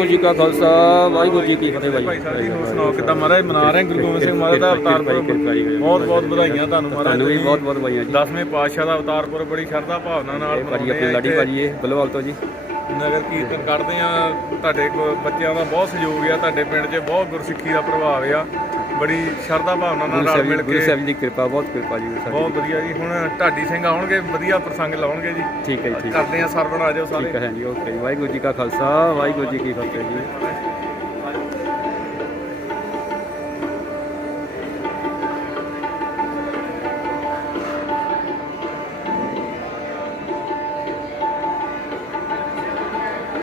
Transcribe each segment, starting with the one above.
ਵਾਹਿਗੁਰੂ ਜੀ ਕਾ ਖਾਲਸਾ ਵਾਹਿਗੁਰੂ ਜੀ ਕੀ ਫਤਿਹ ਭਾਈ ਸਾਹਿਬ ਜੀ ਹੋਰ ਸੁਣਾਓ ਕਿੱਦਾਂ ਮਹਾਰਾਜ? ਮਨਾ ਰਹੇ ਗੁਰੂ ਗੋਬਿੰਦ ਸਿੰਘ ਮਹਾਰਾਜ ਦਾ ਅਵਤਾਰ ਪੁਰਬ। ਬਹੁਤ ਬਹੁਤ ਵਧਾਈਆਂ ਤੁਹਾਨੂੰ ਮਹਾਰਾਜ ਤੁਹਾਨੂੰ ਵੀ ਬਹੁਤ ਬਹੁਤ ਵਧਾਈਆਂ ਜੀ। ਦਸਵੇਂ ਪਾਤਸ਼ਾਹ ਦਾ ਅਵਤਾਰ ਪੁਰਬ ਬੜੀ ਸ਼ਰਧਾ ਭਾਵਨਾ ਨਾਲ ਮਨਾਉਂਦੇ ਆ ਲਾਡੀ। ਭਾਜੀ ਇਹ ਬਲਵਾਲ ਤੋਂ ਜੀ। ਨਗਰ ਕੀਰਤਨ ਕੱਢਦੇ ਆ ਤੁਹਾਡੇ ਬੱਚਿਆਂ ਦਾ ਬਹੁਤ ਸਹਿਯੋਗ ਆ ਤੁਹਾਡੇ ਪਿੰਡ 'ਚ ਬਹੁਤ ਗੁਰਸਿੱਖੀ ਦਾ ਪ੍ਰਭਾਵ ਆ। ਬੜੀ ਸ਼ਰਧਾ ਭਾਵਨਾ ਨਾਲ ਰਲ ਮਿਲ ਗੁਰੂ ਕੇ ਸਾਹਿਬ ਜੀ ਦੀ ਕਿਰਪਾ ਬਹੁਤ ਕਿਰਪਾ ਜੀ ਗੁਰੂ ਸਾਹਿਬ ਬਹੁਤ ਵਧੀਆ ਜੀ। ਹੁਣ ਢਾਡੀ ਸਿੰਘ ਆਉਣਗੇ ਵਧੀਆ ਪ੍ਰਸੰਗ ਲਾਉਣਗੇ ਜੀ। ਦੀ। ਠੀਕ ਹੈ ਜੀ ਠੀਕ ਹੈ। ਕਰਦੇ ਆ ਸਰਵਣ ਆ ਜਾਓ ਠੀਕ ਸਾਰੇ ਹੈ ਜੀ ਓਕੇ ਜੀ। ਵਾਹਿਗੁਰੂ ਜੀ ਕਾ ਖਾਲਸਾ ਵਾਹਿਗੁਰੂ ਜੀ ਕੀ ਫਤਿਹ ਜੀ।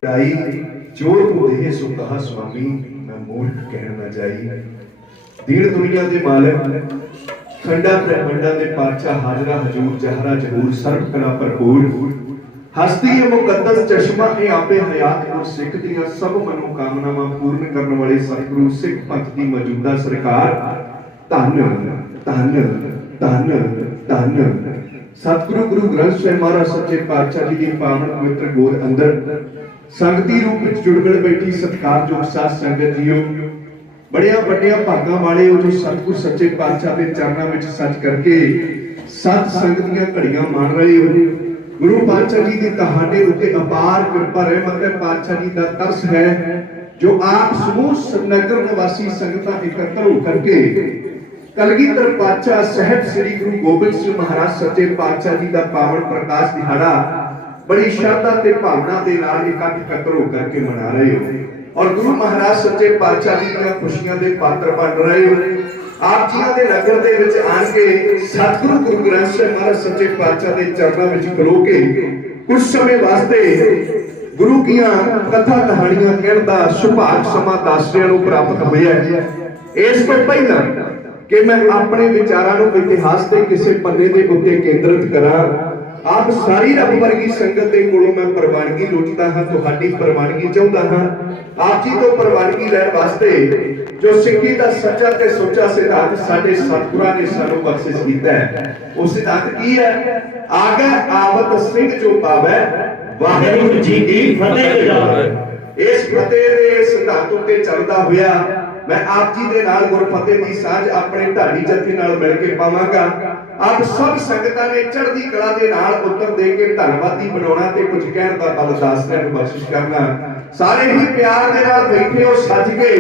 ਦਾਈ ਜੋ ਤੂੰ ਦੇਹ ਸੋ ਕਹਾ ਸੁਆਮੀ ਮੈਂ ਮੂਰਖ ਕਹਿਣ ਨਾ ਜਾਈ। ਦੀਨ ਦੁਨੀਆ ਦੇ ਮਾਲਕ, ਖੰਡਾ ਬ੍ਰਹਮੰਡਾਂ ਦੇ ਪਾਤਸ਼ਾਹ ਹਾਜ਼ਰਾ, ਹਜੂਰ, ਜਹਰਾ, ਜਹੂਰ, ਸਰਬ ਕਲਾ ਭਰਪੂਰ। ਹਸਤੀ ਇਹ ਮੁਕੱਦਸ ਚਸ਼ਮਾ, ਇਹ ਆਪੇ ਹਯਾਤ ਨੂੰ ਸਿੱਖ ਦੀਆਂ ਸਭ ਮਨੋ ਪੂਰਨ ਕਰਨ ਵਾਲੇ ਸਤਿਗੁਰੂ, ਸਿੱਖ ਪੰਥ ਦੀ ਮੌਜੂਦਾ ਸਰਕਾਰ। ਧੰਨ ਧੰਨ ਧੰਨ ਧੰਨ। ਸਤਿਗੁਰੂ ਗੁਰੂ ਗ੍ਰੰਥ ਸਾਹਿਬ ਮਹਾਰਾਜ ਸੱਚੇ ਪਾਤਸ਼ਾਹ ਜੀ ਦੀ ਪਾਵਨ ਪਵਿੱਤਰ ਗੋਦ ਅੰਦਰ ਸੰਗਤੀ ਰੂਪ ਵਿੱਚ ਜੁੜ ਮਿਲ ਬੈਠੀ ਸਤਿਕਾਰਯੋਗ ਸਾਧ ਸੰਗਤ ਜੀਓ ਬੜਿਆਂ ਵੱਡਿਆਂ ਭਾਗਾਂ ਵਾਲੇ ਉਹ ਸਤਿਗੁਰ ਸੱਚੇ ਪਾਤਸ਼ਾਹ ਦੇ ਚਰਨਾਂ ਵਿੱਚ ਸੱਚ ਕਰਕੇ ਸਤ ਸੰਗਤ ਦੀਆਂ ਘੜੀਆਂ ਮੰਨ ਰਹੇ ਹੋ। ਗੁਰੂ ਪਾਤਸ਼ਾਹ ਜੀ ਦੀ ਤੁਹਾਡੇ ਉੱਤੇ ਅਪਾਰ ਕਿਰਪਾ ਰਹਿਮਤ ਹੈ ਪਾਤਸ਼ਾਹ ਜੀ ਦਾ ਤਰਸ ਹੈ, ਜੋ ਆਪ ਸਮੂਹ ਨਗਰ ਨਿਵਾਸੀ ਸੰਗਤਾਂ ਇਕੱਤਰ ਹੋ ਕਰਕੇ ਕਲਗੀਧਰ ਪਾਤਸ਼ਾਹ ਸਹਿਬ ਸ੍ਰੀ ਗੁਰੂ ਗੋਬਿੰਦ ਸਿੰਘ ਮਹਾਰਾਜ ਸੱਚੇ ਪਾਤਸ਼ਾਹ ਜੀ ਦਾ ਪਾਵਨ ਪ੍ਰਕਾਸ਼ ਦਿਹਾੜਾ ਬੜੀ ਸ਼ਰਧਾ ਤੇ ਭਾਵਨਾ ਦੇ ਨਾਲ ਇਕੱਠ ਇਕੱਤਰ ਹੋ ਕਰਕੇ ਮਨਾ ਰਹੇ ਹੋ। ਔਰ ਗੁਰੂ ਮਹਾਰਾਜ ਸੱਚੇ ਪਾਤਸ਼ਾਹ ਜੀ ਦੀਆਂ ਖੁਸ਼ੀਆਂ ਦੇ ਪਾਤਰ ਬਣ ਰਹੇ ਹੋ। ਆਪ ਜੀਆਂ ਦੇ ਨਗਰ ਦੇ ਵਿੱਚ ਆਣ ਕੇ ਸਤਿਗੁਰੂ ਗੁਰੂ ਗ੍ਰੰਥ ਸਾਹਿਬ ਮਹਾਰਾਜ ਸੱਚੇ ਪਾਤਸ਼ਾਹ ਦੇ ਚਰਨਾਂ ਵਿੱਚ ਖਲੋ ਕੇ ਕੁਝ ਸਮੇਂ ਵਾਸਤੇ ਗੁਰੂ ਕੀਆਂ ਕਥਾ ਕਹਾਣੀਆਂ ਕਹਿਣ ਦਾ ਸੁਭਾਗ ਸਮਾਂ ਦਾਸਿਆਂ ਨੂੰ ਪ੍ਰਾਪਤ ਹੋਇਆ ਹੈ। ਇਸ ਤੋਂ ਪਹਿਲਾਂ ਕਿ ਮੈਂ ਆਪਣੇ ਵਿਚਾਰਾਂ ਨੂੰ ਇਤਿਹਾਸ ਦੇ ਕਿਸੇ ਪੰਨੇ ਦੇ ਉੱਤੇ ਕੇਂਦਰਿਤ ਕਰਾਂ ਆਪ ਸਾਰੀ ਰੱਬ ਵਰਗੀ ਸੰਗਤ ਦੇ ਕੋਲੋਂ ਮੈਂ ਪ੍ਰਵਾਨਗੀ ਲੋਚਦਾ ਹਾਂ, ਤੁਹਾਡੀ ਪ੍ਰਵਾਨਗੀ ਚਾਹੁੰਦਾ ਹਾਂ। ਆਪ ਜੀ ਤੋਂ ਪ੍ਰਵਾਨਗੀ ਲੈਣ ਵਾਸਤੇ ਜੋ ਸਿੱਖੀ ਦਾ ਸੱਚਾ ਤੇ ਸੁੱਚਾ ਸਿਧਾਂਤ ਸਾਡੇ ਸਤਿਗੁਰਾਂ ਨੇ ਸਾਨੂੰ ਬਖਸ਼ਿਸ਼ ਕੀਤਾ ਹੈ, ਉਹ ਸਿਧਾਂਤ ਕੀ ਹੈ? ਆਗਾ ਆਵਤ ਸਿੰਘ ਜੋ ਪਾਵੈ, ਵਾਹਿਗੁਰੂ ਜੀ ਕੀ ਫਤਿਹ। ਜਾਵੇ ਇਸ ਫਤਿਹ ਦੇ ਸਿਧਾਂਤ ਉੱਤੇ ਚੱਲਦਾ ਹੋਇਆ ਮੈਂ ਆਪ ਜੀ ਦੇ ਨਾਲ ਗੁਰਫਤਿਹ ਦੀ ਸਾਂਝ ਆਪਣੇ ਢਾਡੀ ਜਥੇ ਨਾਲ ਮਿਲ ਕੇ ਪਾਵਾਂਗਾ। ਆਪ ਸਭ ਸੰਗਤਾਂ ਨੇ ਚੜ੍ਹਦੀ ਕਲਾ ਦੇ ਨਾਲ ਉੱਤਰ ਦੇ ਕੇ ਧੰਨਵਾਦੀ ਬਣਾਉਣਾ ਤੇ ਕੁਝ ਕਹਿਣ ਦਾ ਬਲ ਦਾਸਰਿਆਂ ਨੂੰ ਬਖਸ਼ਿਸ਼ ਕਰਨਾ। ਸਾਰੇ ਹੀ ਪਿਆਰ ਦੇ ਨਾਲ ਬੈਠੇ ਹੋ ਸੱਜ ਕੇ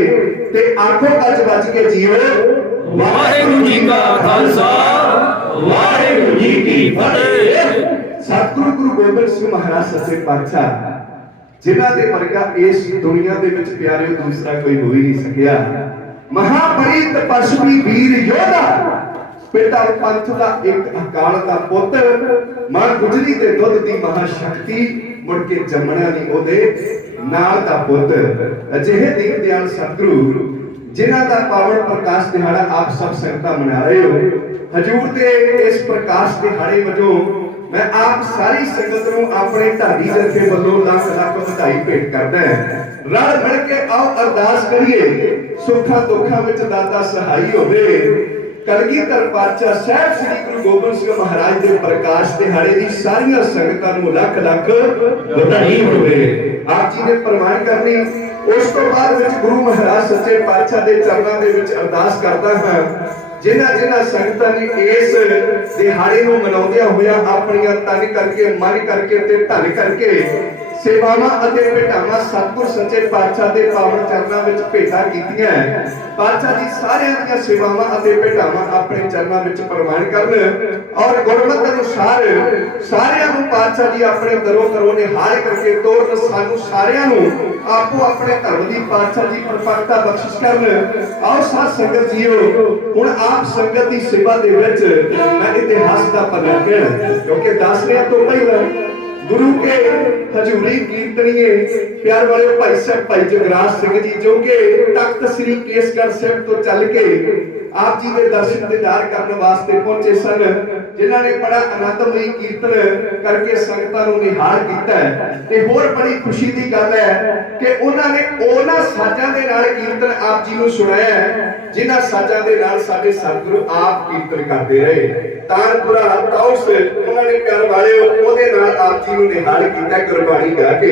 ਤੇ ਆਖੋ ਗੱਜ ਵੱਜ ਕੇ ਜੀਓ। ਵਾਹਿਗੁਰੂ ਜੀ ਕਾ ਖਾਲਸਾ ਵਾਹਿਗੁਰੂ ਜੀ ਕੀ ਫਤਿਹ। ਸਤਿਗੁਰੂ ਗੁਰੂ ਗੋਬਿੰਦ ਸਿੰਘ ਮਹਾਰਾਜ ਸੱਚੇ ਪਾਤਸ਼ਾਹ ਜਿਨ੍ਹਾਂ ਦੇ ਵਰਗਾ ਇਸ ਦੁਨੀਆ ਦੇ ਵਿੱਚ ਪਿਆਰਿਓ ਦੂਸਰਾ ਕੋਈ ਹੋ ਹੀ ਨਹੀਂ ਸਕਿਆ। ਮਹਾਬਲੀ ਤਪਸਵੀ ਵੀਰ ਯੋਧਾ, ਪਿਤਾ ਪੰਥ ਦਾ ਇੱਕ ਅਕਾਲ ਦਾ ਪੁੱਤ, ਮਾਂ ਗੁਜਰੀ ਦੇ ਦੁੱਧ ਦੀ ਮਹਾ ਸ਼ਕਤੀ ਮੁੜ ਕੇ ਜੰਮਣਾ ਨਹੀਂ ਉਹਦੇ ਨਾਲ ਦਾ ਪੁੱਤ। ਅਜਿਹੇ ਦੀਨ ਦਿਆਲ ਸਤਿਗੁਰੂ, ਜਿਨ੍ਹਾਂ ਦਾ ਪਾਵਨ ਪ੍ਰਕਾਸ਼ ਦਿਹਾੜਾ ਆਪ ਸਭ ਸੰਗਤਾਂ ਮਨਾ ਰਹੇ ਹੋ, ਹਜੂਰ ਦੇ ਇਸ ਪ੍ਰਕਾਸ਼ ਦਿਹਾੜੇ ਵਜੋਂ ਮੈਂ ਆਪ ਸਾਰੀ ਸੰਗਤ ਨੂੰ ਆਪਣੇ ਢਾਡੀ ਜਥੇ ਵੱਲੋਂ ਲੱਖ ਲੱਖ ਵਧਾਈ ਭੇਟ ਕਰਦਾ ਹਾਂ। ਰਲ ਮਿਲ ਕੇ ਆਓ ਅਰਦਾਸ ਕਰੀਏ। ਸੁੱਖਾਂ ਦੁੱਖਾਂ ਵਿੱਚ ਦਾਤਾ ਸਹਾਈ ਹੋਵੇ। ਕਲਗੀਧਰ ਪਾਤਸ਼ਾਹ ਸਾਹਿਬ ਸ੍ਰੀ ਗੁਰੂ ਗੋਬਿੰਦ ਸਿੰਘ ਮਹਾਰਾਜ ਦੇ ਪ੍ਰਕਾਸ਼ ਦਿਹਾੜੇ ਦੀ ਸਾਰੀਆਂ ਸੰਗਤਾਂ ਨੂੰ ਲੱਖ ਲੱਖ ਵਧਾਈ ਹੋਵੇ। ਆਪ ਜੀ ਨੇ ਪ੍ਰਮਾਣ ਕਰਨੀ। ਉਸ ਤੋਂ ਬਾਅਦ ਵਿੱਚ ਗੁਰੂ ਮਹਾਰਾਜ ਸੱਚੇ ਪਾਤਸ਼ਾਹ ਦੇ ਚਰਨਾਂ ਦੇ ਵਿੱਚ ਅਰਦਾਸ ਕਰਦਾ ਹਾਂ। ਜਿਨ੍ਹਾਂ ਜਿਨ੍ਹਾਂ ਸੰਗਤਾਂ ਨੇ ਇਸ ਦਿਹਾੜੇ ਨੂੰ ਮਨਾਉਂਦਿਆਂ ਹੋਇਆ ਆਪਣੀਆਂ ਤਨ ਕਰਕੇ, ਮਨ ਕਰਕੇ ਤੇ ਧਨ ਕਰਕੇ ਸੇਵਾਵਾਂ ਅਤੇ ਭੇਟਾਵਾਂ ਸਤਿਗੁਰ ਸੱਚੇ ਪਾਤਸ਼ਾਹ ਦੇ ਪਾਵਨ ਚਰਨਾਂ ਵਿੱਚ ਭੇਟਾ ਕੀਤੀਆਂ ਪਾਤਸ਼ਾਹ ਜੀ ਸਾਰਿਆਂ ਦੀਆਂ ਸੇਵਾਵਾਂ ਅਤੇ ਭੇਟਾਵਾਂ ਆਪਣੇ ਚਰਨਾਂ ਵਿੱਚ ਪ੍ਰਵਾਨ ਕਰਨ ਔਰ ਗੁਰਮਤਿ ਅਨੁਸਾਰ ਸਾਰਿਆਂ ਨੂੰ ਪਾਤਸ਼ਾਹ ਜੀ ਆਪਣੇ ਦਰੋਂ ਕਰੋ ਨਿਹਾਲ ਕਰਕੇ ਤੋਰਨ ਸਾਨੂੰ ਸਾਰਿਆਂ ਨੂੰ ਆਪੋ ਆਪਣੇ ਧਰਮ ਦੀ ਪਾਤਸ਼ਾਹ ਜੀ ਪਰਪੱਕਤਾ ਬਖਸ਼ਿਸ਼ ਕਰਨ। ਆਓ ਸਾਧ ਸੰਗਤ ਜੀਓ, ਹੁਣ ਆਪ ਸੰਗਤ ਦੀ ਸੇਵਾ ਦੇ ਵਿੱਚ ਮੈਂ ਇਤਿਹਾਸ ਦਾ ਪਤਾ ਕਹਿਣਾ ਕਿਉਂਕਿ ਦੱਸਦਿਆਂ ਤੋਂ ਪਹਿਲਾਂ ਗੁਰੂ ਕੇ ਹਜੂਰੀ ਕੀਰਤਨੀਏ, ਪਿਆਰ ਵਾਲੇ ਭਾਈ ਸਾਹਿਬ, ਭਾਈ ਜਗਰਾਜ ਸਿੰਘ ਜੀ, ਜੋ ਕਿ ਤਖਤ ਸ੍ਰੀ ਕੇਸਗੜ੍ਹ ਸਾਹਿਬ ਤੋਂ ਚੱਲ ਕੇ ਆਪ ਜੀ ਦੇ ਦਰਸ਼ਨ ਦੀਦਾਰ ਕਰਨ ਵਾਸਤੇ ਪਹੁੰਚੇ ਸਨ, ਜਿਨ੍ਹਾਂ ਨੇ ਬੜਾ ਆਨੰਦਮਈ ਕੀਰਤਨ ਕਰਕੇ ਸੰਗਤਾਂ ਨੂੰ ਨਿਹਾਲ ਕੀਤਾ ਤੇ ਹੋਰ ਬੜੀ ਖੁਸ਼ੀ ਦੀ ਗੱਲ ਹੈ ਕਿ ਉਹਨਾਂ ਨੇ ਉਹਨਾਂ ਸਾਜ਼ਾਂ ਦੇ ਨਾਲ ਕੀਰਤਨ ਆਪ ਜੀ ਨੂੰ ਸੁਣਾਇਆ ਹੈ, ਜਿਨ੍ਹਾਂ ਸਾਜ਼ਾਂ ਦੇ ਨਾਲ ਸਾਡੇ ਸਤਿਗੁਰੂ ਆਪ ਕੀਰਤਨ ਕਰਦੇ ਰਹੇ। ਤਾਨਪੁਰਾ ਤੌਸ ਉਹਨਾਂ ਨੇ ਪਿਆਰ ਵਾਲਿਓ ਉਹਦੇ ਨਾਲ ਆਪ ਜੀ ਨੂੰ ਨਿਹਾਲ ਕੀਤਾ, ਗੁਰਬਾਣੀ ਗਾ ਕੇ।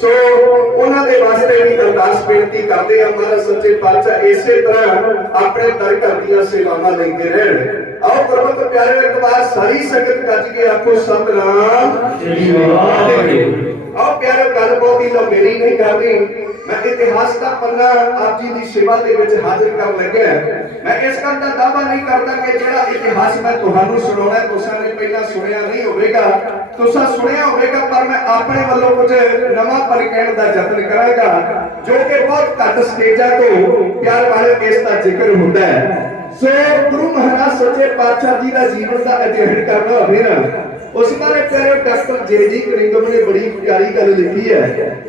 ਸੋ ਉਹਨਾਂ ਦੇ ਵਾਸਤੇ ਵੀ ਅਰਦਾਸ ਬੇਨਤੀ ਕਰਦੇ ਆ ਮਹਾਰਾਜ ਸੱਚੇ ਪਾਤਸ਼ਾਹ, ਇਸੇ ਤਰ੍ਹਾਂ ਆਪਣੇ ਦਰ ਘਰ ਦੀਆਂ ਸੇਵਾਵਾਂ ਲੈਂਦੇ ਰਹਿਣ। ਆਓ ਗੁਰਮਤਿ ਪਿਆਰੇ ਇੱਕ ਵਾਰ ਸਾਰੀ ਸੰਗਤ ਗੱਜ ਕੇ ਆਖੋ, ਸਤਨਾਮ। ਸ੍ਰੀ ਵਾਹਿਗੁਰੂ। ਆਓ ਪਿਆਰੇ ਗੱਲ ਬਹੁਤੀ ਲੰਬੇਰੀ ਨਹੀਂ ਕਰਨੀ ਮੈਂ ਇਤਿਹਾਸ ਦਾ ਪੰਨਾ ਆਪ ਜੀ ਦੀ ਸੇਵਾ ਦੇ ਵਿੱਚ ਹਾਜ਼ਰ ਕਰਨ ਲੱਗਿਆ ਮੈਂ ਇਸ ਗੱਲ ਦਾ ਦਾਅਵਾ ਨਹੀਂ ਕਰਦਾ ਕਿ ਜਿਹੜਾ ਇਤਿਹਾਸ ਮੈਂ ਤੁਹਾਨੂੰ ਸੁਣਾਉਣਾ ਹੈ, ਨੇ ਪਹਿਲਾਂ ਸੁਣਿਆ ਨਹੀਂ ਹੋਵੇਗਾ। ਤੁਸਾਂ ਸੁਣਿਆ ਹੋਵੇਗਾ ਪਰ ਮੈਂ ਆਪਣੇ ਵੱਲੋਂ ਕੁਝ ਨਵਾਂ ਪਨ ਕਹਿਣ ਦਾ ਯਤਨ ਕਰਾਂਗਾ ਜੋ ਕਿ ਬਹੁਤ ਘੱਟ ਸਟੇਜਾਂ ਤੋਂ ਪਿਆਰ ਵਾਲੇ ਇਸ ਦਾ ਜ਼ਿਕਰ ਹੁੰਦਾ ਹੈ। ਸੋ ਗੁਰੂ ਮਹਾਰਾਜ ਸੱਚੇ ਪਾਤਸ਼ਾਹ ਜੀ ਦਾ ਜੀਵਨ ਦਾ ਅਧਿਐਨ ਕਰਨਾ ਹੋਵੇ ਨਾ ਉਸ ਬਾਰੇ ਪਿਆਰੇ ਡਾਕਟਰ ਜੇਡੀ ਕਰਿੰਗਮ ਨੇ ਬੜੀ ਪਿਆਰੀ ਗੱਲ ਲਿਖੀ ਹੈ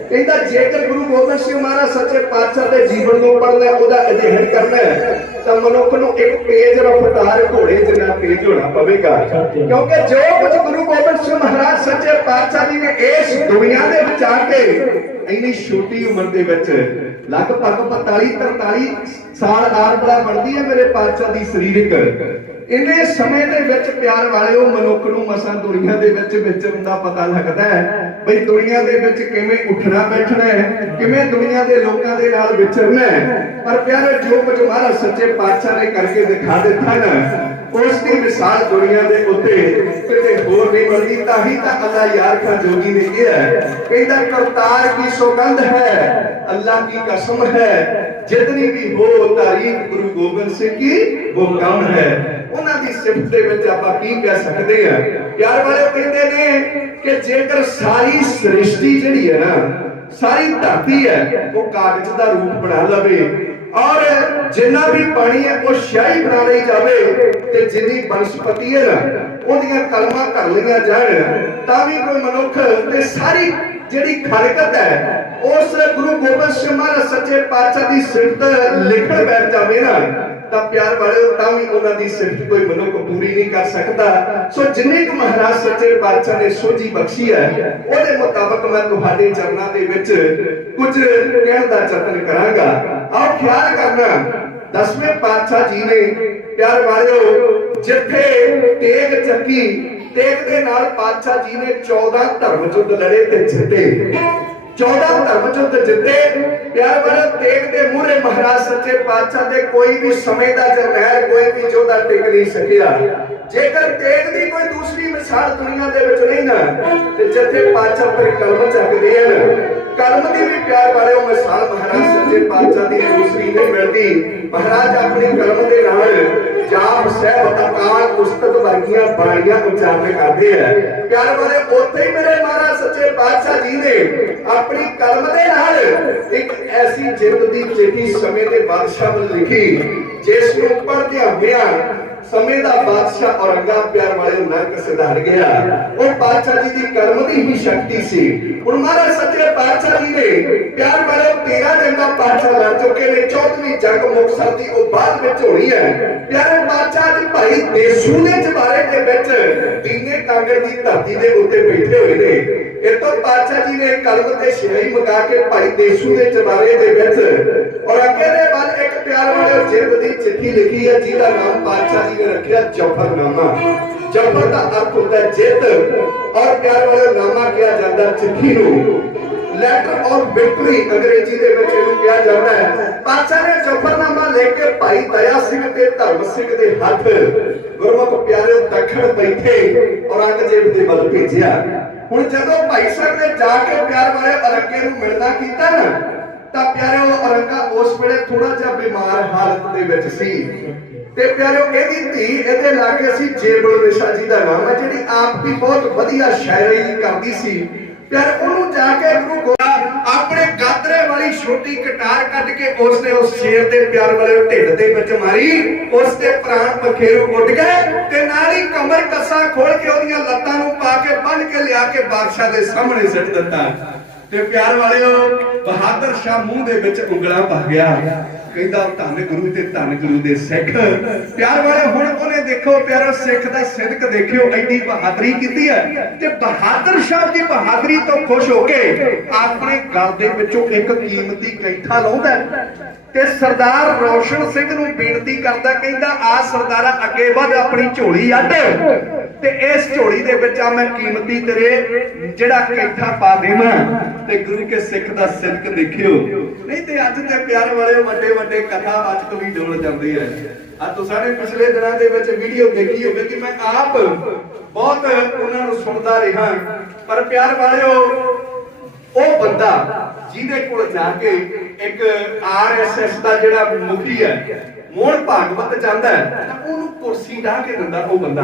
ਕਹਿੰਦਾ ਜੇਕਰ ਗੁਰੂ ਗੋਬਿੰਦ ਸਿੰਘ ਮਹਾਰਾਜ ਸੱਚੇ ਪਾਤਸ਼ਾਹ ਦੇ ਜੀਵਨ ਨੂੰ ਪੜ੍ਹਨਾ, ਉਹਦਾ ਅਧਿਐਨ ਕਰਨਾ ਹੈ, ਤਾਂ ਮਨੁੱਖ ਨੂੰ ਇੱਕ ਤੇਜ਼ ਰਫ਼ਤਾਰ ਘੋੜੇ ਜਿੰਨਾ ਤੇਜ਼ ਹੋਣਾ ਪਵੇਗਾ। ਕਿਉਂਕਿ ਜੋ ਕੁਝ ਗੁਰੂ ਗੋਬਿੰਦ ਸਿੰਘ ਮਹਾਰਾਜ ਸੱਚੇ ਪਾਤਸ਼ਾਹ ਜੀ ਨੇ ਇਸ ਦੁਨੀਆ ਦੇ ਵਿੱਚ ਆ ਕੇ ਇੰਨੀ ਛੋਟੀ ਉਮਰ ਦੇ ਵਿੱਚ ਲਗਭਗ 45 43 ਸਾਲ ਆਰਬਲਾ ਬਣਦੀ ਹੈ ਮੇਰੇ ਪਾਤਸ਼ਾਹ ਦੀ ਸਰੀਰਕ ਇੰਨੇ ਸਮੇਂ ਦੇ ਵਿੱਚ ਪਿਆਰ ਵਾਲਿਓ ਮਨੁੱਖ ਨੂੰ ਮਸਾਂ ਦੁਨੀਆ ਦੇ ਵਿੱਚ ਵਿਚਰਨ ਦਾ ਪਤਾ ਲੱਗਦਾ ਹੈ ਬਈ ਦੁਨੀਆ ਦੇ ਵਿੱਚ ਕਿਵੇਂ ਉੱਠਣਾ ਬੈਠਣਾ ਹੈ ਕਿਵੇਂ ਦੁਨੀਆ ਦੇ ਲੋਕਾਂ ਦੇ ਨਾਲ ਵਿਚਰਨਾ ਹੈ। ਪਰ ਪਿਆਰੇ ਜੋ ਕੁਝ ਮਹਾਰਾਜ ਸੱਚੇ ਪਾਤਸ਼ਾਹ ਨੇ ਕਰਕੇ ਦਿਖਾ ਦਿੱਤਾ ਨਾ ਉਸ ਦੀ ਮਿਸਾਲ ਦੁਨੀਆ ਦੇ ਉੱਤੇ ਕਿਤੇ ਹੋਰ ਨਹੀਂ ਮਿਲਦੀ ਤਾਂ ਹੀ ਤਾਂ ਅੱਲਾ ਯਾਰ ਖਾਂ ਜੋਗੀ ਨੇ ਕਿਹਾ ਹੈ, ਕਹਿੰਦਾ ਕਰਤਾਰ ਕੀ ਸੌਗੰਧ ਹੈ? ਅੱਲਾ ਕੀ ਕਸਮ ਹੈ? ਜਿਤਨੀ ਵੀ ਹੋ ਤਾਰੀਫ ਗੁਰੂ ਗੋਬਿੰਦ ਸਿੰਘ ਕੀ ਉਹ ਕਮ ਹੈ? ਉਹਨਾਂ ਦੀ ਸਿਫਤ ਦੇ ਵਿੱਚ ਆਪਾਂ ਕੀ ਕਹਿ ਸਕਦੇ ਆ ਪਿਆਰ ਵਾਲੇ ਕਹਿੰਦੇ ਨੇ ਕਿ ਜੇਕਰ ਸਾਰੀ ਸ੍ਰਿਸ਼ਟੀ ਜਿਹੜੀ ਹੈ ਨਾ, ਸਾਰੀ ਧਰਤੀ ਹੈ, ਉਹ ਕਾਗਜ਼ ਦਾ ਰੂਪ ਬਣਾ ਲਵੇ ਔਰ ਜਿੰਨਾ ਵੀ ਪਾਣੀ ਹੈ, ਉਹ ਸ਼ਾਹੀ ਬਣਾ ਲਈ ਜਾਵੇ ਤੇ ਜਿੰਨੀ ਬਨਸਪਤੀ ਹੈ ਨਾ, ਉਹਦੀਆਂ ਕਲਮਾਂ ਕਰ ਲਈਆਂ ਜਾਣ, ਤਾਂ ਵੀ ਕੋਈ ਮਨੁੱਖ ਤੇ ਸਾਰੀ ਜਿਹੜੀ ਖਲਕਤ ਹੈ, ਉਸ ਗੁਰੂ ਗੋਬਿੰਦ ਸਿੰਘ ਮਹਾਰਾਜ ਸੱਚੇ ਪਾਤਸ਼ਾਹ ਦੀ ਸਿਫਤ ਲਿਖਣ ਬੈਠ ਜਾਵੇ ਨਾ। ਤਾਂ ਪਿਆਰ ਵਾਲਿਓ ਤਾਂ ਵੀ ਉਹਨਾਂ ਦੀ ਸਿਫਤ ਕੋਈ ਮਨੁੱਖ ਪੂਰੀ ਨਹੀਂ ਕਰ ਸਕਦਾ। ਸੋ ਜਿੰਨੇ ਕੁ ਮਹਾਰਾਜ ਸੱਚੇ ਪਾਤਸ਼ਾਹ ਨੇ ਸੋਝੀ ਬਖਸ਼ੀ ਹੈ, ਉਹਦੇ ਮੁਤਾਬਕ ਮੈਂ ਤੁਹਾਡੇ ਚਰਨਾਂ ਦੇ ਵਿੱਚ ਕੁਝ ਕਹਿਣ ਦਾ ਯਤਨ ਕਰਾਂਗਾ। ਆਓ ਖਿਆਲ ਕਰਨਾ, ਦਸਵੇਂ ਪਾਤਸ਼ਾਹ ਜੀ ਨੇ, ਪਿਆਰ ਵਾਲਿਓ, ਜਿੱਥੇ ਤੇਗ ਚੱਕੀ ਤੇਗ ਦੇ ਨਾਲ ਪਾਤਸ਼ਾਹ ਜੀ ਨੇ 14 ਧਰਮ ਯੁੱਧ ਲੜੇ ਤੇ ਜਿੱਤੇ। 14 ਧਰਮ ਯੁੱਧ ਜਿੱਤੇ, ਪਿਆਰ ਵਾਲੇ ਤੇਗ ਦੇ ਮੂਹਰੇ ਮਹਾਰਾਜ ਸੱਚੇ ਪਾਤਸ਼ਾਹ ਦੇ ਕੋਈ ਵੀ ਸਮੇਂ ਦਾ ਜਰਨੈਲ ਕੋਈ ਵੀ ਯੋਧਾ ਟਿਕ ਨਹੀਂ ਸਕਿਆ। ਜੇਕਰ ਤੇਗ ਦੀ ਕੋਈ ਦੂਸਰੀ ਮਿਸਾਲ ਦੁਨੀਆ ਦੇ ਵਿੱਚ ਨਹੀਂ ਨਾ, ਤੇ ਜਿੱਥੇ ਪਾਤਸ਼ਾਹ ਫਿਰ ਕਲਮ ਚੱਕਦੇ ਹਨ ਕਲਮ ਦੀ ਵੀ ਪਿਆਰ ਵਾਲੇ ਉਹ ਮਿਸਾਲ ਮਹਾਰਾਜ ਸੱਚੇ ਪਾਤਸ਼ਾਹ ਦੀ ਦੂਸਰੀ ਨਹੀਂ ਮਿਲਦੀ। ਮਹਾਰਾਜ ਆਪਣੀ ਕਲਮ ਦੇ ਨਾਲ ਜਾਪ, ਸਹਿਬ, ਅਕਾਲ ਉਸਤਤ ਵਰਗੀਆਂ ਬਾਣੀਆਂ ਉਚਾਰਨ ਕਰਦੇ ਆ। ਪਿਆਰ ਵਾਲੇ ਉੱਥੇ ਹੀ ਮੇਰੇ ਮਹਾਰਾਜ ਸੱਚੇ ਪਾਤਸ਼ਾਹ ਜੀ ਨੇ ਆਪਣੀ ਕਲਮ ਦੇ ਨਾਲ ਇੱਕ ਐਸੀ ਜਿੰਦ ਦੀ ਚਿੱਠੀ ਸਮੇਂ ਦੇ ਬਾਦਸ਼ਾਹ ਨੂੰ ਲਿਖੀ, ਜਿਸ ਨੂੰ ਪੜ੍ਹਦਿਆਂ ਹੋਇਆਂ ਸਮੇਂ ਦਾ ਬਾਦਸ਼ਾਹ ਔਰੰਗਜ਼ੇਬ ਪਿਆਰ ਵਾਲੇ ਨਰਕ ਸਿਧਾਰ ਗਿਆ। ਉਹ ਬਾਦਸ਼ਾਹ ਜੀ ਦੀ ਕਰਮ ਦੀ ਹੀ ਸ਼ਕਤੀ ਸੀ। ਹੁਣ ਮਹਾਰਾਜ ਸੱਚੇ ਪਾਤਸ਼ਾਹ ਜੀ ਨੇ ਪਿਆਰ ਵਾਲੇ 13 ਜੰਗਾਂ ਪਾਤਸ਼ਾਹ ਲੜ ਚੁੱਕੇ ਨੇ। 14ਵੀਂ ਜੰਗ ਮੁਕਤਸਰ ਦੀ ਉਹ ਬਾਅਦ ਵਿੱਚ ਹੋਣੀ ਹੈ। ਪਿਆਰੇ ਪਾਤਸ਼ਾਹ ਜੀ ਭਾਈ ਦੇਸੂ ਦੇ ਜਬਾਰੇ ਦੇ ਵਿੱਚ ਦੀਨੇ ਕਾਂਗੜ ਦੀ ਧਰਤੀ ਦੇ ਉੱਤੇ ਬੈਠੇ ਹੋਏ ਨੇ। ਇਹ ਪਾਤਸ਼ਾਹ ਜੀ ਨੇ ਕਲਮ ਤੇ ਸ਼ਿਆਈ ਮਗਾ ਕੇ ਭਾਈ ਦੇਸੂ ਦੇ ਜਬਾਰੇ ਦੇ ਵਿੱਚ ਔਰ ਅੱਗੇ ਦੇ ਵੱਲ ਇੱਕ ਪਿਆਰ ਵਾਲੇ ਜਿੰਦ ਦੀ ਚਿੱਠੀ ਲਿਖੀ ਹੈ, ਜਿਹਦਾ ਨਾਮ ਪਾਤਸ਼ਾਹ ਜੀ ਨੇ ਰੱਖਿਆ ਜਫਰਨਾਮਾ। ਜਫਰ ਦਾ ਅਰਥ ਹੁੰਦਾ ਜਿੱਤ ਔਰ ਪਿਆਰ ਵਾਲੇ ਨਾਮਾ ਕਿਹਾ ਜਾਂਦਾ ਚਿੱਠੀ ਨੂੰ। ਲੈਟਰ ਆਫ ਵਿਕਟਰੀ ਅੰਗਰੇਜ਼ੀ ਦੇ ਵਿੱਚ ਇਹਨੂੰ ਕਿਹਾ ਜਾਂਦਾ ਹੈ। ਪਾਤਸ਼ਾਹ ਨੇ ਜਫਰਨਾਮਾ ਲਿਖ ਕੇ ਭਾਈ ਦਇਆ ਸਿੰਘ ਤੇ ਧਰਮ ਸਿੰਘ ਦੇ ਹੱਥ ਗੁਰਮੁਖ ਪਿਆਰੇ ਦੱਖਣ ਬੈਠੇ ਔਰੰਗਜ਼ੇਬ ਦੇ ਵੱਲ ਭੇਜਿਆ। ਹੁਣ ਜਦੋਂ ਭਾਈ ਸਾਹਿਬ ਨੇ ਜਾ ਕੇ ਪਿਆਰ ਵਾਲੇ ਔਰੰਗੇ ਨੂੰ ਮਿਲਣਾ ਕੀਤਾ ਨਾ, ਤਾਂ ਪਿਆਰੇ ਉਹ ਔਰੰਗਾ ਉਸ ਵੇਲੇ ਥੋੜਾ ਜਿਹਾ ਬਿਮਾਰ ਹਾਲਤ ਦੇ ਵਿੱਚ ਸੀ। ਤੇ ਪਿਆਰਿਓ ਇਹਦੀ ਧੀ, ਇਹਦੇ ਲਾ ਕੇ ਅਸੀਂ ਜੇਬਲ ਰਿਸ਼ਾ ਜੀ ਦਾ ਨਾਮ ਹੈ, ਜਿਹੜੀ ਆਪ ਵੀ ਬਹੁਤ ਵਧੀਆ ਸ਼ਾਇਰੀ ਕਰਦੀ ਸੀ। ਪਿਆਰ ਉਹਨੂੰ ਜਾ ਕੇ ਗੁਰੂ ਗੋਰਾ ਆਪਣੇ ਗਾਦਰੇ ਵਾਲੀ ਛੋਟੀ ਕਟਾਰ ਕੱਢ ਕੇ ਉਸਨੇ ਉਸ ਸ਼ੇਰ ਦੇ ਪਿਆਰ ਵਾਲੇ ਢਿੱਡ ਦੇ ਵਿੱਚ ਮਾਰੀ ਉਸ ਦੇ ਪ੍ਰਾਣ ਪਖੇਰੂ ਉੱਡ ਗਏ ਤੇ ਨਾਲ ਹੀ ਕਮਰ ਕੱਸਾ ਖੋਲ ਕੇ ਉਹਦੀਆਂ ਲੱਤਾਂ ਨੂੰ ਪਾ ਕੇ ਬੰਨ ਕੇ ਲਿਆ ਕੇ ਬਾਦਸ਼ਾਹ ਦੇ ਸਾਹਮਣੇ ਸਿੱਟ ਦਿੱਤਾ। ਤੇ ਪਿਆਰ ਵਾਲਿਓ, ਬਹਾਦਰ ਸ਼ਾਹ ਮੂੰਹ ਦੇ ਵਿੱਚ ਉਂਗਲਾਂ ਪਾ ਗਿਆ। ਕਹਿੰਦਾ, ਧੰਨ ਗੁਰੂ ਤੇ ਧੰਨ ਗੁਰੂ ਦੇ ਸਿੱਖ। ਪਿਆਰ ਵਾਲੇ ਹੁਣ ਉਹਨੇ ਦੇਖੋ, ਪਿਆਰੋ, ਸਿੱਖ ਦਾ ਸਿਦਕ ਦੇਖਿਓ, ਐਡੀ ਬਹਾਦਰੀ ਕੀਤੀ ਹੈ ਤੇ ਬਹਾਦਰ ਸ਼ਾਹ ਦੀ ਬਹਾਦਰੀ ਤੋਂ ਖੁਸ਼ ਹੋ ਕੇ ਆਪਣੇ ਗਲ ਦੇ ਵਿੱਚੋਂ ਇੱਕ ਕੀਮਤੀ ਕੈਂਠਾ ਲਾਉਂਦਾ ਤੇ ਸਰਦਾਰ ਰੋਸ਼ਨ ਸਿੰਘ ਨੂੰ ਬੇਨਤੀ ਕਰਦਾ, ਕਹਿੰਦਾ ਆ ਸਰਦਾਰਾ ਅੱਗੇ ਵੱਧ ਆਪਣੀ ਝੋਲੀ ਅੱਡ। ਤੇ ਇਸ ਝੋਲੀ ਦੇ ਵਿੱਚ ਆ ਮੈਂ ਕੀਮਤੀ ਤੇਰੇ ਜਿਹੜਾ ਕੈਂਠਾ ਪਾ ਦੇਵਾਂ ਤੇ ਗੁਰੂ ਕੇ ਸਿੱਖ ਦਾ ਸਿਦਕ ਦੇਖਿਓ। ਨਹੀਂ ਤੇ ਅੱਜ ਤੇ ਪਿਆਰ ਵਾਲੇ ਵੱਡੇ ਵੱਡੇ ਕਥਾ ਵਾਚਕ ਵੀ ਡੋਲ ਜਾਂਦੇ ਆ। ਆ ਤੁਸੀਂ ਸਾਰੇ ਪਿਛਲੇ ਦਿਨਾਂ ਦੇ ਵਿੱਚ ਵੀਡੀਓ ਦੇਖੀ ਹੋਵੇ ਕਿ ਮੈਂ ਆਪ ਬਹੁਤ ਉਹਨਾਂ ਨੂੰ ਸੁਣਦਾ ਰਿਹਾ। ਪਰ ਪਿਆਰ ਵਾਲਿਓ, ਉਹ ਬੰਦਾ ਜਿਹਦੇ ਕੋਲ ਜਾ ਕੇ ਇੱਕ ਆਰਐਸਐਸ ਦਾ ਜਿਹੜਾ ਮੁਖੀ ਹੈ, ਮੋਹਨ ਭਾਗਵਤ ਜਾਂਦਾ ਹੈ ਉਹਨੂੰ ਕੁਰਸੀ ਢਾ ਕੇ ਦਿੰਦਾ ਉਹ ਬੰਦਾ।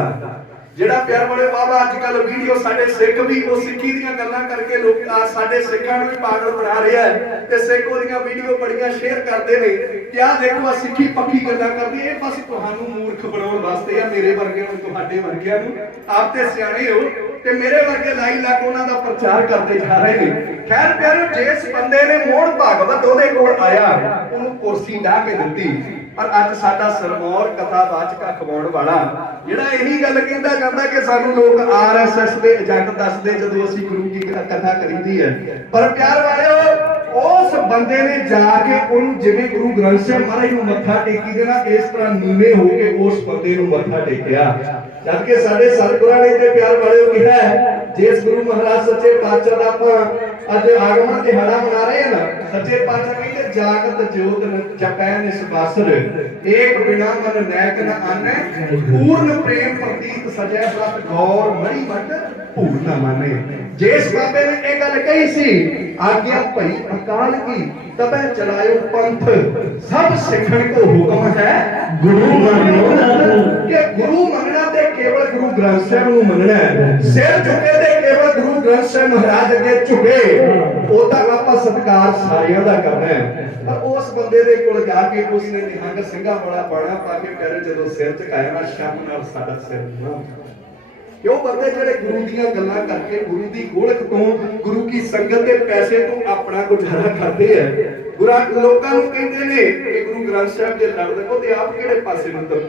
ਜਿਹੜਾ ਪਿਆਰ ਵਾਲੇ ਬਾਬਾ ਅੱਜ ਕੱਲ ਵੀਡੀਓ ਸਾਡੇ ਸਿੱਖ ਵੀ ਉਹ ਸਿੱਖੀ ਦੀਆਂ ਗੱਲਾਂ ਕਰਕੇ ਲੋਕ ਆ ਸਾਡੇ ਸਿੱਖਾਂ ਨੂੰ ਵੀ ਪਾਗਲ ਬਣਾ ਰਿਹਾ ਹੈ ਤੇ ਸਿੱਖ ਉਹਦੀਆਂ ਵੀਡੀਓ ਬੜੀਆਂ ਸ਼ੇਅਰ ਕਰਦੇ ਨੇ ਕਿ ਆਹ ਦੇਖੋ ਆ ਸਿੱਖੀ ਪੱਕੀ ਗੱਲਾਂ ਕਰਦੀ, ਇਹ ਬਸ ਤੁਹਾਨੂੰ ਮੂਰਖ ਬਣਾਉਣ ਵਾਸਤੇ ਆ, ਮੇਰੇ ਵਰਗਿਆਂ ਨੂੰ, ਤੁਹਾਡੇ ਵਰਗਿਆਂ ਨੂੰ। ਆਪ ਤੇ ਸਿਆਣੇ ਹੋ ਤੇ ਮੇਰੇ ਵਰਗੇ ਲਾਈ ਲੱਗ ਉਹਨਾਂ ਦਾ ਪ੍ਰਚਾਰ ਕਰਦੇ ਜਾ ਰਹੇ ਨੇ। ਖੈਰ ਪਿਆਰੋ ਜਿਸ ਬੰਦੇ ਨੇ ਮੋਹਨ ਭਾਗਵਤ ਉਹਦੇ ਕੋਲ ਆਇਆ, ਉਹਨੂੰ ਕੁਰਸੀ ਢਾ ਕੇ ਦਿੱਤੀ। ਪਰ ਅੱਜ ਸਾਡਾ ਸਰਮੌਰ ਕਥਾਵਾਚਕ ਖਵਾਉਣ ਵਾਲਾ ਜਿਹੜਾ ਇਹੀ ਗੱਲ ਕਹਿੰਦਾ ਜਾਂਦਾ ਕਿ ਸਾਨੂੰ ਲੋਕ ਆਰਐਸਐਸ ਦੇ ਏਜੰਟ ਦੱਸਦੇ ਜਦੋਂ ਅਸੀਂ ਗੁਰੂ ਜੀ ਕਥਾ ਕਰੀਦੀ ਹੈ। ਪਰ ਪਿਆਰ ਵਾਲਿਓ ਉਸ ਬੰਦੇ ਨੇ ਜਾ ਕੇ ਉਹਨੂੰ ਜਿਵੇਂ ਗੁਰੂ ਗ੍ਰੰਥ ਸਾਹਿਬ ਮਹਾਰਾਜ ਨੂੰ ਮੱਥਾ ਟੇਕੀ ਦੇਣਾ ਇਸ ਤਰ੍ਹਾਂ ਨੀਵੇਂ ਹੋ ਕੇ ਉਸ ਬੰਦੇ ਨੂੰ ਮੱਥਾ ਟੇਕਿਆ। ਜਦ ਕਿ ਸਾਡੇ ਸਤਿਗੁਰਾਂ ਨੇ ਤੇ ਪਿਆਰ ਵਾਲਿਓ ਕਿਹਾ ਹੈ, ਜਿਸ ਗੁਰੂ ਮਹਾਰਾਜ ਸੱਚੇ ਪਾਤਸ਼ਾਹ ਦਾ ਆਪਾਂ ਅੱਜ ਆਗਮਨ ਦਿਹਾੜਾ ਮਨਾ ਰਹੇ ਹਾਂ ਨਾ, ਸੱਚੇ ਪਾਤਸ਼ਾਹ ਕਹਿੰਦੇ, ਜਾਗਤ ਜੋਤ ਨ ਜਪੈ ਨਿਸ ਬਾਸਰ, ਏਕ ਬਿਨਾ ਮਨ ਨੈਕ ਨ ਆਨੈ, ਪੂਰਨ ਪ੍ਰੇਮ ਪ੍ਰਤੀਤ ਸਜੈ ਸਤ ਗੌਰ ਮੜੀ ਮਟ ਭੂਲ ਨਾ ਮਾਨੇ। ਜਿਸ ਬਾਬੇ ਨੇ ਇਹ ਗੱਲ ਕਹੀ ਸੀ, ਆਗਿਆ ਭਈ ਅਕਾਲ ਕੀ ਤਬੈ ਚਲਾਇਓ ਪੰਥ। ਸਭ ਸਿੱਖਣ ਕੋ ਹੁਕਮ ਹੈ ਗੁਰੂ ਮੰਨੋ ਕਿ ਗੁਰੂ ਮੰਨਣਾ ਤੇ ਕੇਵਲ ਗੁਰੂ ਗ੍ਰੰਥ ਸਾਹਿਬ ਨੂੰ ਮੰਨਣਾ ਹੈ। ਸਿਰ ਝੁਕੇ ਤੇ ਕੇਵਲ ਗੁਰੂ ਗ੍ਰੰਥ ਸਾਹਿਬ ਮਹਾਰਾਜ ਅੱਗੇ ਝੁਕੇ। ਉਹਦਾ ਆਪਾਂ ਸਤਿਕਾਰ ਸਾਰਿਆਂ ਦਾ ਕਰਨਾ ਹੈ। ਪਰ ਉਸ ਬੰਦੇ ਦੇ ਕੋਲ ਜਾ ਕੇ ਉਸਨੇ ਨਿਹੰਗ ਸਿੰਘਾਂ ਵਾਲਾ ਬਾਣਾ ਪਾ ਕੇ ਪਿਆਰੇ ਜਦੋਂ ਸਿਰ ਝੁਕਾਇਆ ਨਾ, ਸ਼ਰਮ ਨਾਲ ਸਾਡਾ ਸਿਰ ਨਾ ਕਿਉਂ ਬੰਦੇ ਜਿਹੜੇ ਗੁਰੂ ਦੀਆਂ ਗੱਲਾਂ ਕਰਕੇ ਗੁਰੂ ਦੀ ਗੋਲਕ ਤੋਂ ਗੁਰੂ ਕੀ ਸੰਗਤ ਦੇ ਪੈਸੇ ਤੋਂ ਆਪਣਾ ਗੁਜ਼ਾਰਾ ਕਰਦੇ ਆ? ਗੁਰਾਂ, ਲੋਕਾਂ ਨੂੰ ਕਹਿੰਦੇ ਨੇ ਕਿ ਗੁਰੂ ਗ੍ਰੰਥ ਸਾਹਿਬ ਦੇ ਲੜ ਦੇਖੋ ਤੇ ਆਪ ਕਿਹੜੇ ਪਾਸੇ ਨੂੰ ਤੁਰ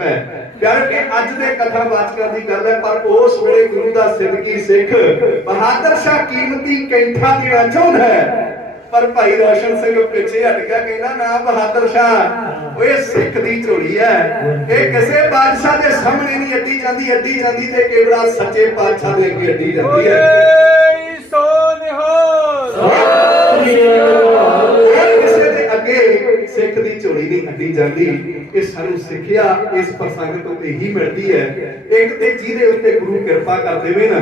ਪਿਆਰ ਕਿ ਅੱਜ ਦੇ ਕਥਾ ਵਾਚਕਾਂ ਦੀ ਗੱਲ ਹੈ, ਪਰ ਉਸ ਵੇਲੇ ਗੁਰੂ ਦਾ ਸਿੱਧਕੀ ਸਿੱਖ ਬਹਾਦਰ ਸ਼ਾਹ ਕੀਮਤੀ ਕੈਂਠਾ ਦੇਣਾ ਚਾਹੁੰਦਾ ਹੈ। ਪਰ ਭਾਈ ਰੋਸ਼ਨ ਸਿੰਘ ਪਿੱਛੇ ਹਟ ਗਿਆ ਕਹਿੰਦਾ ਨਾ ਬਹਾਦਰ ਸ਼ਾਹ ਓਏ ਸਿੱਖ ਦੀ ਝੋਲੀ ਹੈ ਇਹ ਕਿਸੇ ਬਾਦਸ਼ਾਹ ਦੇ ਸਾਹਮਣੇ ਨਹੀਂ ਅੱਡੀ ਜਾਂਦੀ ਅੱਡੀ ਜਾਂਦੀ ਤੇ ਕੇਵਲਾ ਸੱਚੇ ਪਾਤਸ਼ਾਹ ਦੇ ਅੱਗੇ ਅੱਡੀ ਜਾਂਦੀ ਹੈ ਸਿੱਖ ਦੀ ਝੋਲੀ ਨਹੀਂ ਅੱਡੀ ਜਾਂਦੀ। ਇਹ ਸਾਨੂੰ ਸਿੱਖਿਆ ਇਸ ਪ੍ਰਸੰਗ ਤੋਂ ਇਹੀ ਮਿਲਦੀ ਹੈ ਇੱਕ ਤੇ ਜਿਹਦੇ ਉੱਤੇ ਗੁਰੂ ਕਿਰਪਾ ਕਰ ਦੇਵੇ ਨਾ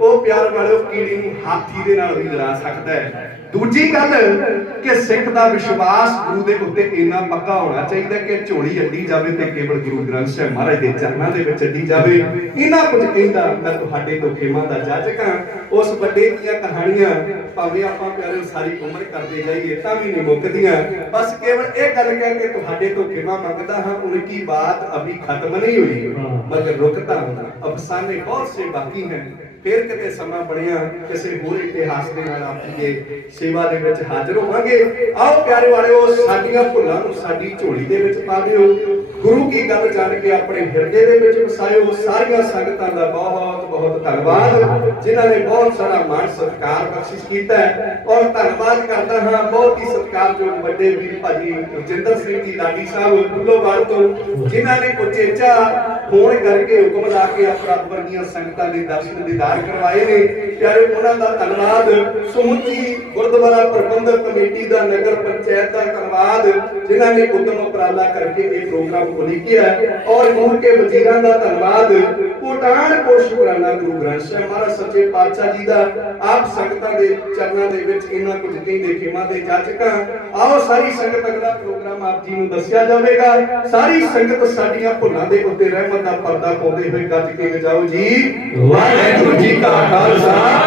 ਉਹ ਪਿਆਰ ਵਾਲਿਓ ਕੀੜੀ ਨੂੰ ਹਾਥੀ ਦੇ ਨਾਲ ਵੀ ਲੜਾ ਸਕਦਾ ਹੈ। ਦੂਜੀ ਗੱਲ ਕਿ ਸਿੱਖ ਦਾ ਵਿਸ਼ਵਾਸ ਗੁਰੂ ਦੇ ਉੱਤੇ ਇੰਨਾ ਪੱਕਾ ਹੋਣਾ ਚਾਹੀਦਾ ਕਿ ਝੋਲੀ ਅੱਡੀ ਜਾਵੇ ਤੇ ਕੇਵਲ ਗੁਰੂ ਗ੍ਰੰਥ ਸਾਹਿਬ ਮਹਾਰਾਜ ਦੇ ਚਰਨਾਂ ਦੇ ਵਿੱਚ ਅੱਡੀ ਜਾਵੇ। ਇਹਨਾਂ ਕੁਝ ਕਹਿੰਦਾ ਮੈਂ ਤੁਹਾਡੇ ਤੋਂ ਖੇਮਾ ਦਾ ਜਾਜਕ ਹਾਂ। ਉਸ ਵੱਡੇ ਦੀਆਂ ਕਹਾਣੀਆਂ ਭਾਵੇਂ ਆਪਾਂ ਪਿਆਰੇ ਸਾਰੀ ਉਮਰ ਕਰਦੇ ਜਾਈਏ ਤਾਂ ਵੀ ਨਹੀਂ ਮੁੱਕਦੀਆਂ। ਬਸ ਕੇਵਲ ਇਹ ਗੱਲ ਕਹਿ ਕੇ ਤੁਹਾਡੇ ਤੋਂ ਖੇਮਾ ਮੰਗਦਾ ਹਾਂ ਉਨਕੀ ਬਾਤ ਅਭੀ ਖਤਮ ਨਹੀਂ ਹੋਈ? ਮਗਰ ਰੁਕਤਾ ਅਫਸਾਨੇ ਬਹੁਤ ਸੇ ਬਾਕੀ ਹਨ ਫਿਰ ਕਿਤੇ ਸਮਾਂ ਬਣਿਆ ਕਿਸੇ ਹੋਰ ਇਤਿਹਾਸ ਦੇ ਨਾਲ ਆਪਣੀ ਸੇਵਾ ਦੇ ਵਿੱਚ ਹਾਜ਼ਰ ਹੋਵਾਂਗੇ। ਆਓ ਪਿਆਰੇ ਵਾਲਿਓ, ਸਾਡੀਆਂ ਭੁੱਲਾਂ ਨੂੰ ਸਾਡੀ ਝੋਲੀ ਦੇ ਵਿੱਚ ਪਾ ਦਿਓ। ਗੁਰੂ ਕੀ ਗੱਲ ਜਾਣ ਕੇ ਆਪਣੇ ਹਿਰਦੇ ਦੇ ਵਿੱਚ ਵਸਾਇਓ। ਸਾਰੀਆਂ ਸੰਗਤਾਂ ਦਾ ਬਹੁਤ ਬਹੁਤ ਧੰਨਵਾਦ, ਜਿਨ੍ਹਾਂ ਨੇ ਬਹੁਤ ਸਾਰਾ ਮਾਣ ਸਤਿਕਾਰ ਬਖਸ਼ਿਸ਼ ਕੀਤਾ ਹੈ। ਔਰ ਧੰਨਵਾਦ ਕਰਦਾ ਹਾਂ ਬਹੁਤ ਹੀ ਸਤਿਕਾਰਯੋਗ ਵੱਡੇ ਵੀਰ ਭਾਜੀ ਜਿੰਦਰ ਸਿੰਘ ਜੀ ਲਾਡੀ ਸਾਹਿਬ, ਬੁੱਲੋਵਾਲ ਤੋਂ, ਜਿਨ੍ਹਾਂ ਨੇ ਉਚੇਚਾ ਫੋਨ ਕਰਕੇ ਹੁਕਮ ਲਾ ਕੇ ਅਪਰਾਧ ਵਰਗੀਆਂ ਸੰਗਤਾਂ ਦੇ ਦਰਸ਼ਨ ਦੀਦਾਰ ਕਰਵਾਏ ਨੇ। ਪਿਆਰੇ, ਉਹਨਾਂ ਦਾ ਧੰਨਵਾਦ। ਸਮੁੱਚੀ ਗੁਰਦੁਆਰਾ ਪ੍ਰਬੰਧਕ ਕਮੇਟੀ ਦਾ ਨਗਰ ਪੰਚਾਇਤ ਦਾ ਧੰਨਵਾਦ, ਜਿਨ੍ਹਾਂ ਨੇ ਉਦਮ ਉਪਰਾਲਾ ਕਰਕੇ ਇਹ ਪ੍ਰੋਗਰਾਮ ਉਲੀਕਿਆ ਔਰ ਮੂਲ ਕੇ ਵਜ਼ੀਰਾਂ ਦਾ ਧੰਨਵਾਦ। ਕੋਟਾਨ ਕੋਸ਼ ਪੁਰਾਣਾ ਗੁਰੂ ਗ੍ਰੰਥ ਸਾਹਿਬ ਮਹਾਰਾਜ ਸੱਚੇ ਪਾਤਸ਼ਾਹ ਜੀ ਦਾ। ਆਪ ਸੰਗਤਾਂ ਦੇ ਚਰਨਾਂ ਦੇ ਵਿੱਚ ਇਹਨਾਂ ਕੁਝ ਕਹਿੰਦੇ ਖੇਮਾ ਦੇ ਜਾਚਕਾਂ ਆਓ ਸਾਰੀ ਸੰਗਤ ਅਗਲਾ ਪ੍ਰੋਗਰਾਮ ਆਪ ਜੀ ਨੂੰ ਦੱਸਿਆ ਜਾਵੇਗਾ। ਸਾਰੀ ਸੰਗਤ ਸਾਡੀਆਂ ਭੁੱਲਾਂ ਦੇ ਉੱਤੇ ਰਹਿਮਤ ਦਾ ਪਰਦਾ ਪਾਉਂਦੇ ਹੋਏ ਗੱਜ ਕੇ ਗਜਾਓ ਜੀ। ਵਾਹਿਗੁਰੂ ਜੀ ਕਾ ਖਾਲਸਾ।